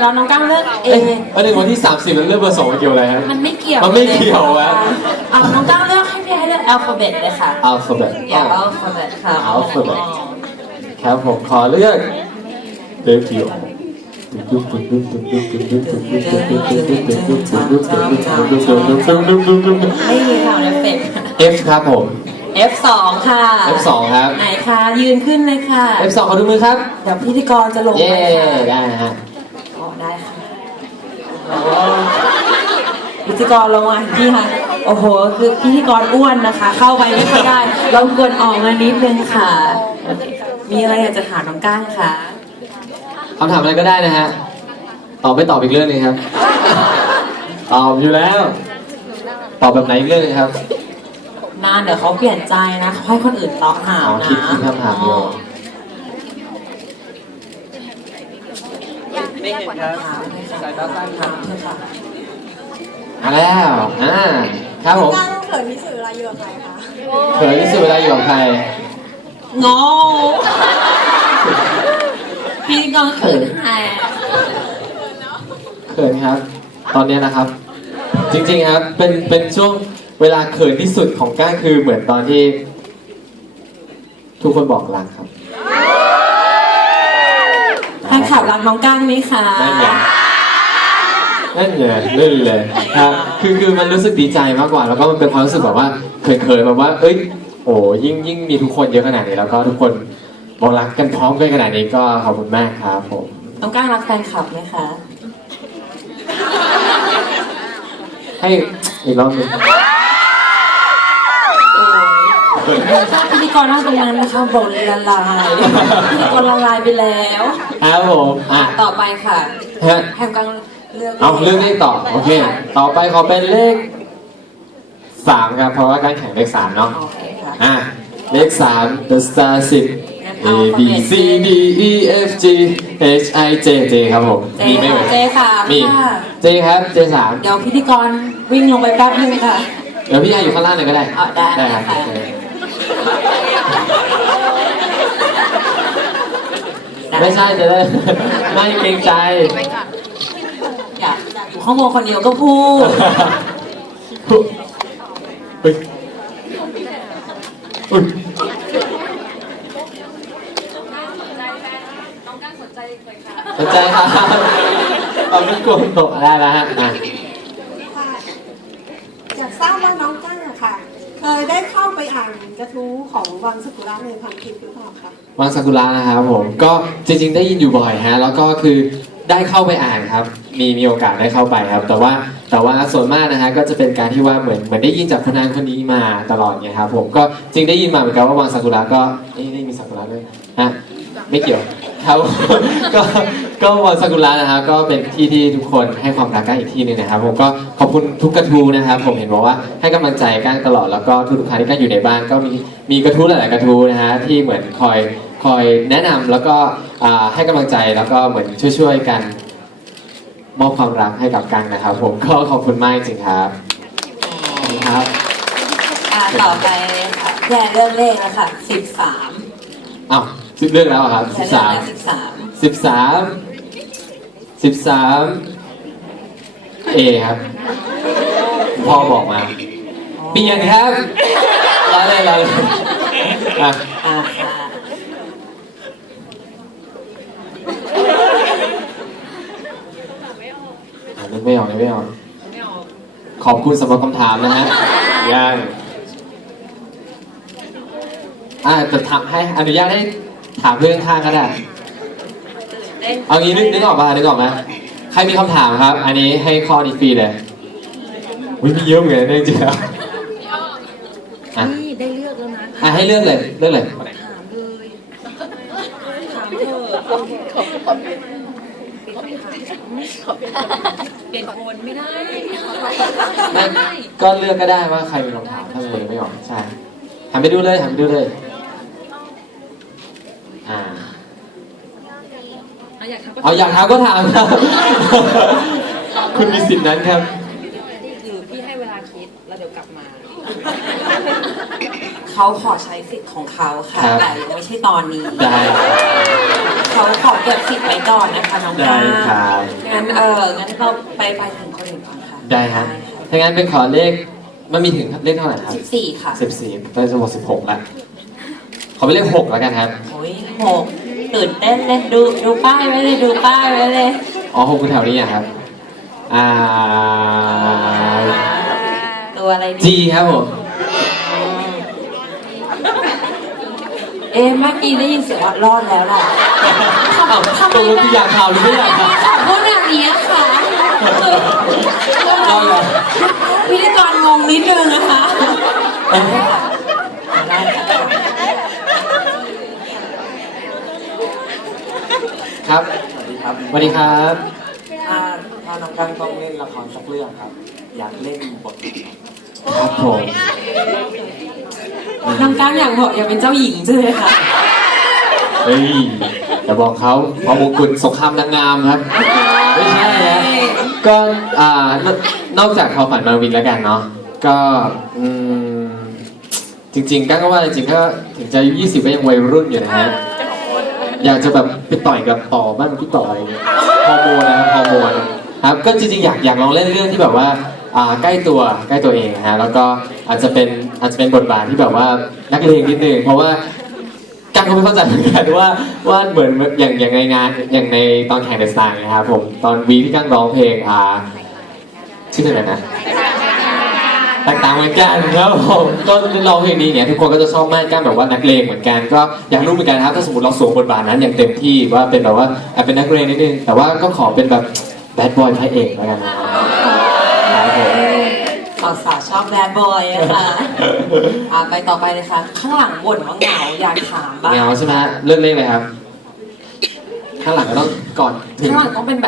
เราน้องก้าวเลือกเอวันหนึ่งวันที่30มันเลือกเบอร์2มันเกี่ยวอะไรฮะมันไม่เกี่ยวมันไม่เกี่ยวอะน้องก้าวเลือกให้พี่ให้เลือกอัลฟาเบตเลยค่ะอัลฟาเบตอย่าอัลฟาเบตค่ะอัลฟาเบตครับผมขอเลือกเลือกที่ไม่มีทางเอฟเฟกต์ F ครับผม F2 ค่ะ F2 ครับไหนคะยืนขึ้นเลยค่ะ F2 ขอดูมือครับเดี๋ยวพิธีกรจะลงเย้ไปค่ะได้นะฮะอ๋อได้ค่ะพิธีกรลงมาพี่ค่ะโอ้โหคือพิธีกรอ้วนนะคะ เข้าไปไม่ค่อยได้รบกวนออกมานิดนึงค่ะ มีอะไรอยากจะถามน้องก้างคะคำถามอะไรก็ได้นะฮะตอบไม่ตอบอีกเรื่องนึงครับตอบอยู่แล้ว ตอบแบบไหนอีกเรื่องนึงครับนานเดี๋ยวเขาเปลี่ยนใจนะเขาให้คนอื่นตอบถามอ๋อนะคิดคำถามอยู่ไม่เห็นครับสายตาสั้นครับเชิญค่ะมาแล้วครับผมก้าวเขินที่สุดเวลาอยู่กับใครคะเขินที่สุดเวลาอยู่กับใครงอพิธีกรเขินใครเขินครับ ตอนเนี้ยนะครับ จริงๆครับเป็นช่วงเวลาเขินที่สุดของก้างคือเหมือนตอนที่ ทุกคนบอกรักครับแฟนคลับรักน้องก้างไหมคะนั่นไงนั่นไงลื่นเลยครับคือมันรู้สึกดีใจมากกว่า แล้วก็มันเป็นความรู้สึกแบบว่าเขินๆแบบว่า เอ้ยโอ้ยิ่งมีทุกคนเยอะขนาดนี้แล้วก็ทุกคนบอกรักกันพร้อมกันขนาดนี้ก็ขอบคุณมากครับผมน้องก้างรักแฟนคลับไหมคะให้อีกรอบหนึงพิธีกรนั่งตรงนั้นนะคะบอกเลยละลายพิธีกรละลายไปแล้วครับผมต่อไปค่ะฮะแฮมกังเลือกเอาเรื่องเลขต่อโอเค ต่อไปขอเป็นเลข3ครับเพราะว่าการแข่งเลข3เนาะโอเคค่ะเลข3 The Star 10 A B C D E F G H I J J ครับผมเจมีไหมค่ะเจสามมีค่ะ J ครับ J 3 เดี๋ยวพิธีกรวิ่งลงไปแป๊บนึงค่ะเดี๋ยวพี่ยาอยู่ข้างล่างเลยก็ได้อ๋อได้ครับค่ะไม่ใช่จะได้ ไม่เกรงใจอยากอยู่ข้างบนคนเดียวก็พูดเฮ้ยอุ๊ยสนใจครับเอาไม่กลัวตกได้แล้วฮะค่ะอยากทราบว่าน้องก้างอะค่ะ เคยได้เข้าไปอ่านกระทู้ของวังสกุระในพันทิปหรือเปล่าคะวังซากุระนะครับผมก็จริงๆได้ยินอยู่บ่อยฮะแล้วก็คือได้เข้าไปอ่านครับมีโอกาสได้เข้าไปครับ แต่ว่าส่วนมากนะฮะก็จะเป็นการที่ว่าเหมือนได้ยินจากคนนั้นคนนี้มาตลอดไงครับผมก็จริงได้ยินมาเหมือนกันว่าวังซากุระก็นี่มีซากุระด้วยฮะไม่เกี่ยวครับ ก็วังซากุระนะครับก็เป็นที่ที่ทุกคนให้ความรักกันอีกที่หนึงนะครับผมก็ขอบคุณทุกกระทู้นะครับผมเห็นบอกว่าให้กำลังใจกันตลอดแล้วก็ทุกครั้งที่กันอยู่ในบ้านก็มีกระทู้หลายๆกระทู้นะฮะที่เหมือนคอยแนะนำแล้วก็ให้กำลังใจแล้วก็เหมือนช่วยๆกันมอบความรักให้กับกันนะครับผมก็ขอบคุณมากจริงๆครับขอบคุณครับต่อไปค่ะแย่เรื่องเลขนะคะ13 อ้าว10เรื่องแล้วเหรอครับแย่เรื่องเลข 13 A ครับพ่อบอกมาเปลี่ยนครับรอเลยอ่ะค่ะนึกไม่ออกขอบคุณสำหรับคำถามนะฮะยังจะถามให้อนุญาตให้ถามเรื่องข้างก็ได้เอางี้นึกออกป่ะนึกออกไหมใครมีคำถามครับ อันนี้ให้ข้อดีฟรีเลยมีเยอะเหมือนกันจริงๆแล้วนี่ได้เลือกแล้วนะให้เลือกเลยถามเลย ถามเถอะเปลี่ยนคนไม่ได้ก็เลือกก็ได้ว่าใครมีคำถามถ้าเลยไม่ออกใช่หันไปดูเลยเอาอยากถามก็ถามครับ คุณมีสิทธินั้นครับหรือพี่ให้เวลาคิดแล้วเดี๋ยวกลับมาเขาขอใช้สิทธิ์ของเขาค่ะครับแต่ยังไม่ใช่ตอนนี้ได้เขาขอเก็บสิทธิ์ไว้ก่อนนะคะน้องได้ก้าครับงั้นงั้นเราไปถึงคนอื่นก่อนค่ะได้ฮะถ้างั้นเป็นขอเลขมันมีถึงเลขเท่าไหร่ครับ 14 ค่ะ 14ได้จะหมด16แล้วขอเป็นเลข6แล้วกันครับโอ้ย6ตื่นเต้นเลยดูป้ายไว้เลยดูป้ายไว้เลยอ๋อ6คือแถวนี้อะครับตัวอะไร G ดีครับผมเมื่อกี้ได้ยินเสียงว่ารอดแล้วล่ะอ้าวตกลงที่อยากข่าวหรือไม่อยากข่าวขอโทษแบบนี้ค่ะรอดแล้วพิธีกรงงนิดนึงนะคะได้ค่ะครับสวัสดีครับสวัสดีครับถ้าน้องกั้งต้องเล่นละครสักเรื่องครับ อยากเล่นบทครับผมน้องก้างอยากบอกอยากเป็นเจ้าหญิงใช่ไหมคะเฮ้ยอย่าบอกเขาเพราะมงกุฎสงครามนางงามครับไม่ใช่นะก็นอกจากเขาฝันมาวินแล้วกันเนาะก็จริงๆก้างก็ว่าจริงๆถ้าถึงจะอายุ20ก็ยังวัยรุ่นอยู่นะฮะอยากจะแบบไปต่อยกับต่อบ้างพี่ต่ออะไรเงี้ยฮอร์โมนนะครับฮอร์โมนครับก็จริงๆอยากลองเล่นเรื่องที่แบบว่าใกล้ตัวเองนะฮะแล้วก็อาจจะเป็นบทบาทที่แบบว่านักเลงนิดนึงเพราะว่ากั้งก็ไม่เข้าใจเหมือนกันว่าเหมือนอย่างในงานอย่างในตอนแข่งเดอะสตาร์นะครับผมตอนวีที่กั้งร้องเพลงชื่ออะไรนะต่างๆเหมือนกันครับผมก็ร้องเพลงนี้เนี่ยทุกคนก็จะชอบมากกั้งแบบว่านักเลงเหมือนกันก็อยากรู้เหมือนกันครับถ้าสมมติเราสวมบทบาทนั้นอย่างเต็มที่ว่าเป็นแบบว่าเป็นนักเลงนิดนึงแต่ว่าก็ขอเป็นแบบแบดบอยพระเอกแล้วกันนะครับผมขอสาวชอบแบดบอยนะคะไปต่อไปเลยค่ะ ข้างหลังบ่นว่าเหงาอยากถามบ้างเงาใช่ไหมฮะเลือกเลขเลยครับ ข้างหลังก็ต้องก่อนถึงข้างหลังต้องเป็นแบบ